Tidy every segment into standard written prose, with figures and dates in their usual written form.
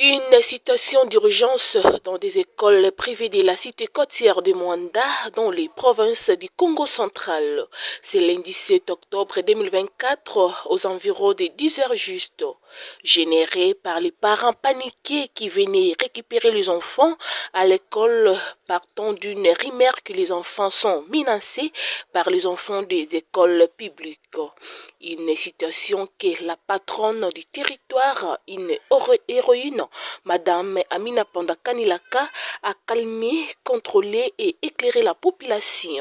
Une situation d'urgence dans des écoles privées de la cité côtière de Mwanda, dans les provinces du Congo central. C'est lundi 7 octobre 2024, aux environs de 10 heures juste. Généré par les parents paniqués qui venaient récupérer les enfants à l'école, partant d'une rumeur que les enfants sont menacés par les enfants des écoles publiques. Une situation que la patronne du territoire, une héroïne, Madame Amina Panda Kanilaka, a calmé, contrôlé et éclairé la population.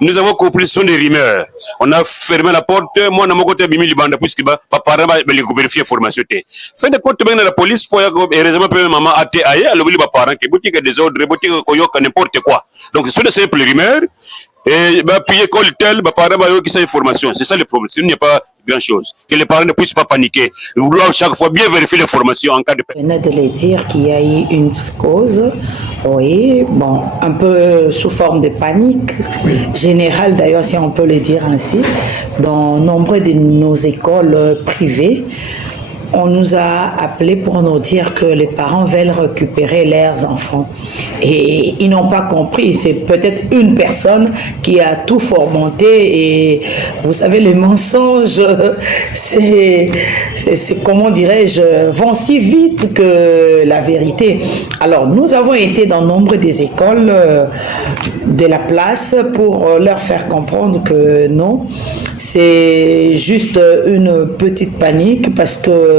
Nous avons compris ce sont des rumeurs. On a fermé la porte, moi na moko te bimi libanda puisque papa ba les vérifier formation te. Fin de compte ben la police pour heureusement maman a été ailleurs le parents qui boutique des ordres boutique koyoka n'importe quoi. Donc ce sont des simples rumeurs et bah puis école telle bah parents ba yo qui sa information. C'est ça le problème. Ce n'est pas grand chose. Que les parents ne puissent pas paniquer. Vouloir chaque fois bien vérifier l'information en cas de Je venais de les dire qu'il y a eu une psychose, oui, bon, un peu sous forme de panique, générale d'ailleurs si on peut le dire ainsi, dans nombre de nos écoles privées. On nous a appelés pour nous dire que les parents veulent récupérer leurs enfants. Et ils n'ont pas compris. C'est peut-être une personne qui a tout fomenté. Et vous savez, les mensonges, c'est comment dirais-je, vont si vite que la vérité. Alors, nous avons été dans nombre des écoles de la place pour leur faire comprendre que non, c'est juste une petite panique parce que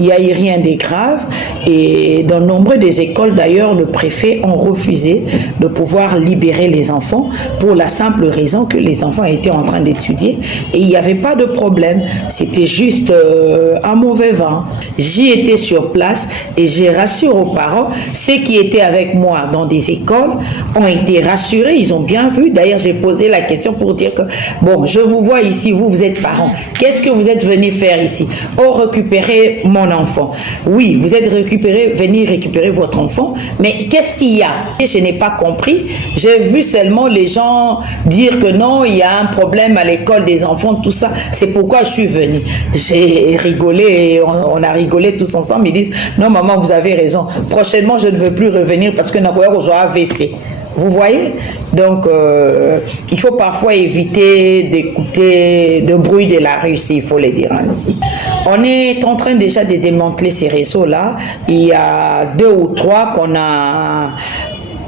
il n'y a eu rien de grave et dans nombre des écoles d'ailleurs le préfet ont refusé de pouvoir libérer les enfants pour la simple raison que les enfants étaient en train d'étudier et il n'y avait pas de problème, c'était juste un mauvais vent. J'y étais sur place et j'ai rassuré aux parents, ceux qui étaient avec moi dans des écoles ont été rassurés, ils ont bien vu, d'ailleurs j'ai posé la question pour dire que bon, je vous vois ici, vous êtes parents, qu'est-ce que vous êtes venus faire ici? Oh, récupérer mon enfant. Oui, vous êtes venir récupérer votre enfant, mais qu'est-ce qu'il y a? Je n'ai pas compris. J'ai vu seulement les gens dire que non, il y a un problème à l'école des enfants, tout ça. C'est pourquoi je suis venue. J'ai rigolé, on a rigolé tous ensemble. Ils disent, non maman, vous avez raison. Prochainement, je ne veux plus revenir parce que Nakoya rejoint AVC. Vous voyez? Donc, il faut parfois éviter d'écouter le bruit de la rue, il faut le dire ainsi. On est en train déjà de démanteler ces réseaux-là. Il y a 2 ou 3 qu'on a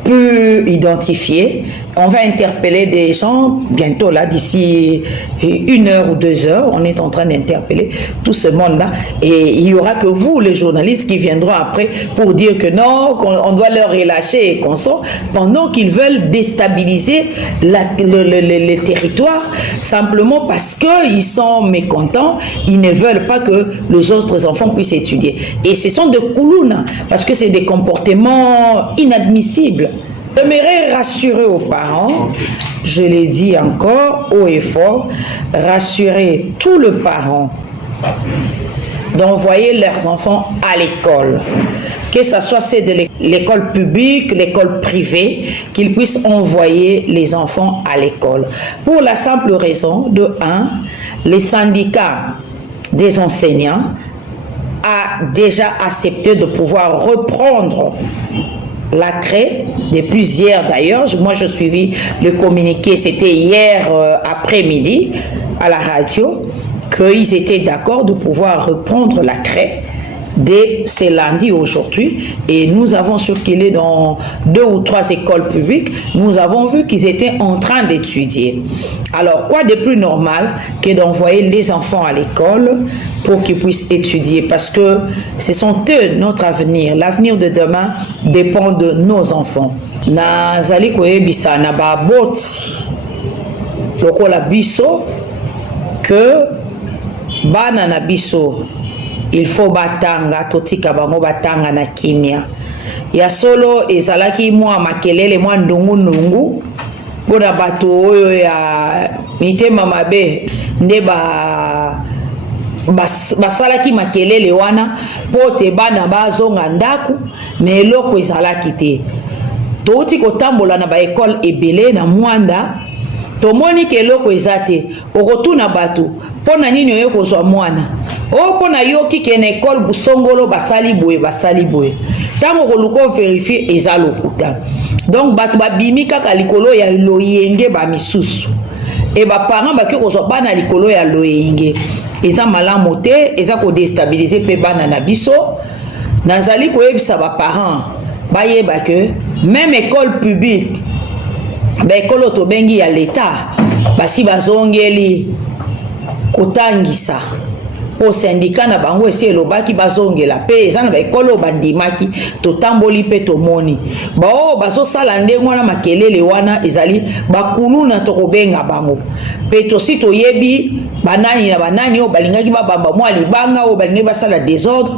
pu identifier. On va interpeller des gens bientôt là, d'ici 1 heure ou 2 heures. On est en train d'interpeller tout ce monde-là. Et il n'y aura que vous, les journalistes, qui viendront après pour dire que non, qu'on doit leur relâcher et qu'on sort, pendant qu'ils veulent déstabiliser le territoire, simplement parce qu'ils sont mécontents, ils ne veulent pas que les autres enfants puissent étudier. Et ce sont des koulounas, parce que c'est des comportements inadmissibles. J'aimerais rassurer aux parents, je l'ai dit encore haut et fort, rassurer tout le parent d'envoyer leurs enfants à l'école, que ce soit c'est de l'école publique, l'école privée, qu'ils puissent envoyer les enfants à l'école. Pour la simple raison de 1, les syndicats des enseignants a déjà accepté de pouvoir reprendre la craie, depuis hier d'ailleurs, moi je suivi le communiqué, c'était hier après-midi à la radio, qu'ils étaient d'accord de pouvoir reprendre la craie dès ce lundi aujourd'hui et nous avons circulé dans 2 ou 3 écoles publiques, nous avons vu qu'ils étaient en train d'étudier. Alors quoi de plus normal que d'envoyer les enfants à l'école pour qu'ils puissent étudier parce que ce sont eux notre avenir, l'avenir de demain dépend de nos enfants. Nazali koyebisa na baboti lokola biso que bana na biso il faut batanga totika bango batanga na kimia ya solo ezalaki mwa makelele mwa ndungu pona bato oyo ya mitema mabe nde basalaki makelele wana pote bana bazonga ndaku me eloko ezalaki te touti kotambola na baekole ebele na Mwanda tomoni ke eloko eza te okotuna bato mpona nini oye kozwa mwana o mpona yoki ke na ekole busongolo basali boye ntango koluka overifie eza lokuta. Donc bato babimi kaka likolo ya loyenge bamisusu e baparent baki kozwa bana likolo ya loyenge eza malamu te, eza kodestabilize mpe bana na biso. Nazali koyebisa baparent bayeba ke même école publique baekolo tobengi ya l'État basi bazongeli kotangisa po syndicat na bango esi elobaki bazongela pe eza na baekolo bandimaki totamboli pe tomoni bao bazosala ndenge wana makelele wana ezali bakuluna tokobenga bango pe tosi toyebi banani na banani oyo balingaki babamba mwa libanga oyo balingaki basala désordre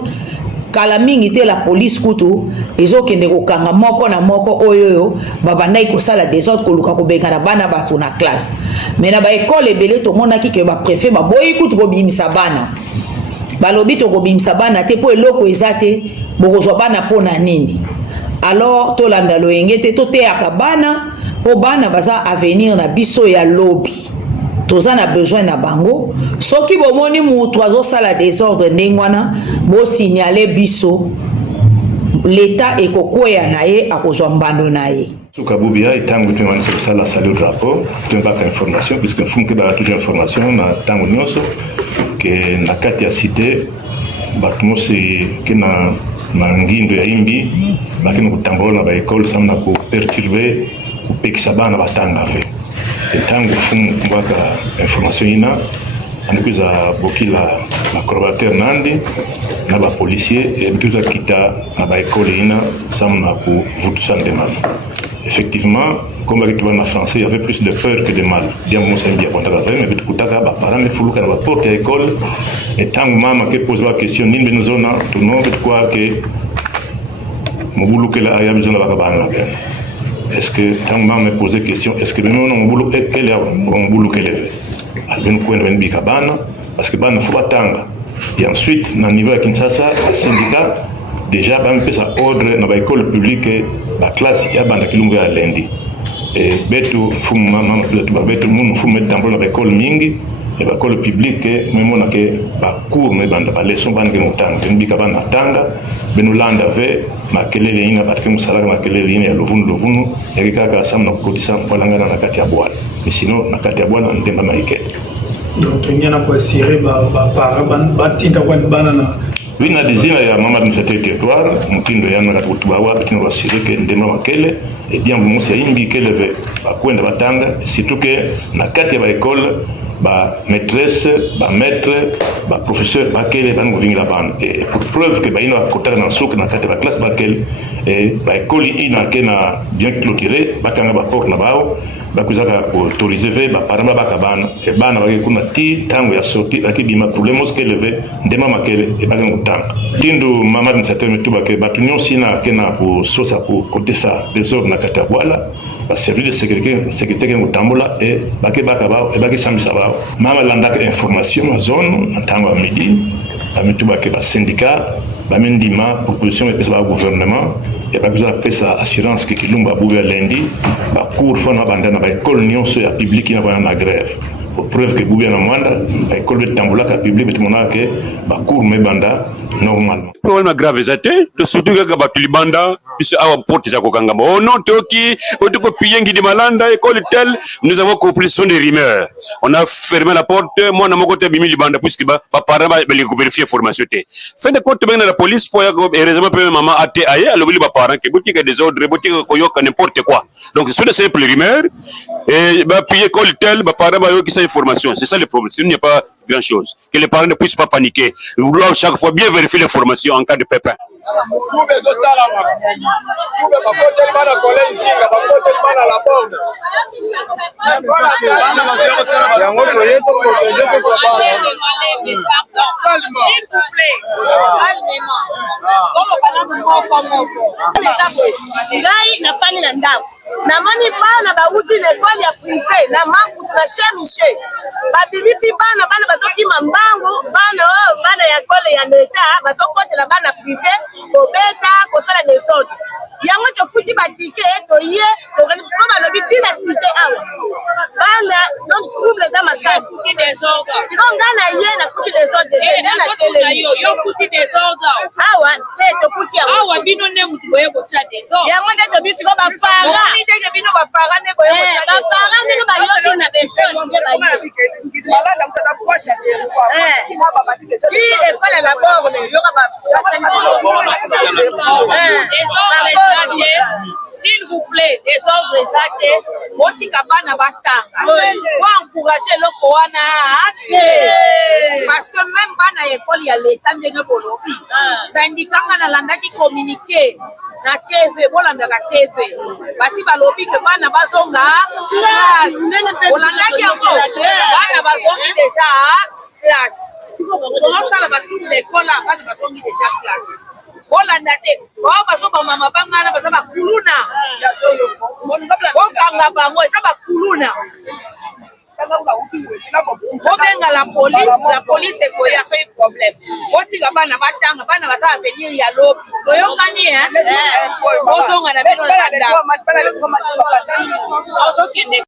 kala mingi te la police kutu ezokende kokanga moko na moko oyo babandai kosala désordre koluka kobenga na bana bato na classe mais na baekole ebele tomonaki ke bapréfet baboyi kutu kobimisa bana balobi tokobimisa bana te po eloko eza te bokozwa bana mpona nini. Alors tolanda loyenge te toteyaka bana po bana baza avenir na biso ya lobi toza na besoin na bango soki bomoni mutu azosala désordre ndenge wana bosignale biso l'État ekokweya na ye akozwa mbando na ye. Sukabubia itangu tumanise kusala salut rapport tumbaka information puisque funke ba toute information na tangu nyonso ke na kati ya cité batmosi kina na ngindo ya imbi bakina kutambola na ba école samna ku perturber ku pekisa bana batanga fe tangu fumu kumbaka information ina anikuza bokila ba collaborateur nandi na ba policier et tuza kita na ba école ina samna ku vutusa ndemana. Effectivement, comme avec le français, il y avait plus de peur que de mal. Bien, moi, c'est bien, mais tout à l'heure, parents, les fous, quand on va porter à l'école, et tant que maman qui pose la question, ni nous zone, tout le monde croit que mon boulot que là, il y a besoin de la cabane. Est-ce que tant que maman me pose la question, est-ce que nous mon boulot qu'elle est, mon boulot qu'elle est? Alors, nous pouvons venir bicabane, parce que ben, il faut attendre. Et ensuite, dans le niveau de Kinshasa, le syndicat, déjà, ben, on peut ça ordre dans l'école publique, la classe, il y a bande qui l'ont à lundi. Et betu fumu mama betu munu fumu tambo na l'école mingi et l'école publique même on a que ba cours mais bande ba leçon bande que nous tanga bika bana tanga benulanda ve makelele ina parce que musala makelele ina ya lovunu et kaka samna kotisa balangana na kati ya bwana mais sinon na kati ya bwana ndemba maike donc ngena ko sire ba para ba tinda kwa bana na wina dizina ya mama d'une certaine territoire mutindo yana kati kutubawa bikino basire ke ndema makele et bien musa imbi keleve bakwenda batanga surtout que na kati ya ba école ba maîtresse ba maître ba professeur bakele bana kuvingira bana et pour preuve que ba ina kotana na souk na kati ya ba classe bakele et ba école ina kena bien clôturé bakanga ba porte na bao bakuzaka autoriser ve ba parama bakabana et bana bakuna ti tango ya sorti bakibima problemos keleve ndema makele et bakanga kutanga tindu mama d'une certaine méthode que batunyo sina kena pour sosa pour côté ça désordre na kati ya bwala ba service de sécurité que mutambola et bakebaka bao et bakisambisa bao mama landaka information zone en tango à midi amituba ke ba syndicat ba mendima proposition et pesa ba gouvernement et ba kuza pesa assurance que kilumba buya lundi ba cours fona banda na ba école nyonso ya public ina na grève pour preuve que buya na mwanda ba école de tambola ka public betumona ke ba cours me banda normalement problème grave zate to surtout que ba tulibanda puisque awa porte za kokangamba oh non toki otoko piyengi di malanda école telle nous avons compris ce sont des rumeurs on a fermé la porte moi na moko te bimi libanda puisque ba parents ba les vérifier formation te fin de compte ben la police pour heureusement pe maman ate aye alobi ba parents que boti que des ordres boti ko yoka n'importe quoi donc ce sont des simples rumeurs et ba piyer école telle ba parents ba yoki sa information c'est ça le problème il n'y a pas grand chose que les parents ne puissent pas paniquer vous doivent chaque fois bien vérifier l'information en cas de pépin. namoni bana bauti na école ya privé na makutu na chez Michel babimisi bana bazokima mbangu bana ya école ya l'État bazokotela bana privé kobeta kosala des autres yango tofuti batike toye po balobi tina cité awa bana donc trouble eza makasi sino ngai na ye nakuti desordre te nde na telemi awa te tokuti yango nde tobisiko bapara nde bayobi na befele nde baye école la borne yoka s'il vous plaît les ordres exacts botika bana batanga pour encourager loko wana parce que même bana école ya l'état ndenge bolobi syndicat nga nalandaki communiquer na TV bolandaka TV basi balobi ke bana bazonga classe bolandaki yango bana bazongi déjà classe tozosala batour d'école bana bazongi déjà classe bolanda te bao bazoba mama bangana baza bakuluna bokanga bango eza bakuluna bobenga la police ekoya so problème botika bana batanga bana baza avenir ya lobi toyokani bozonga na bino ozokende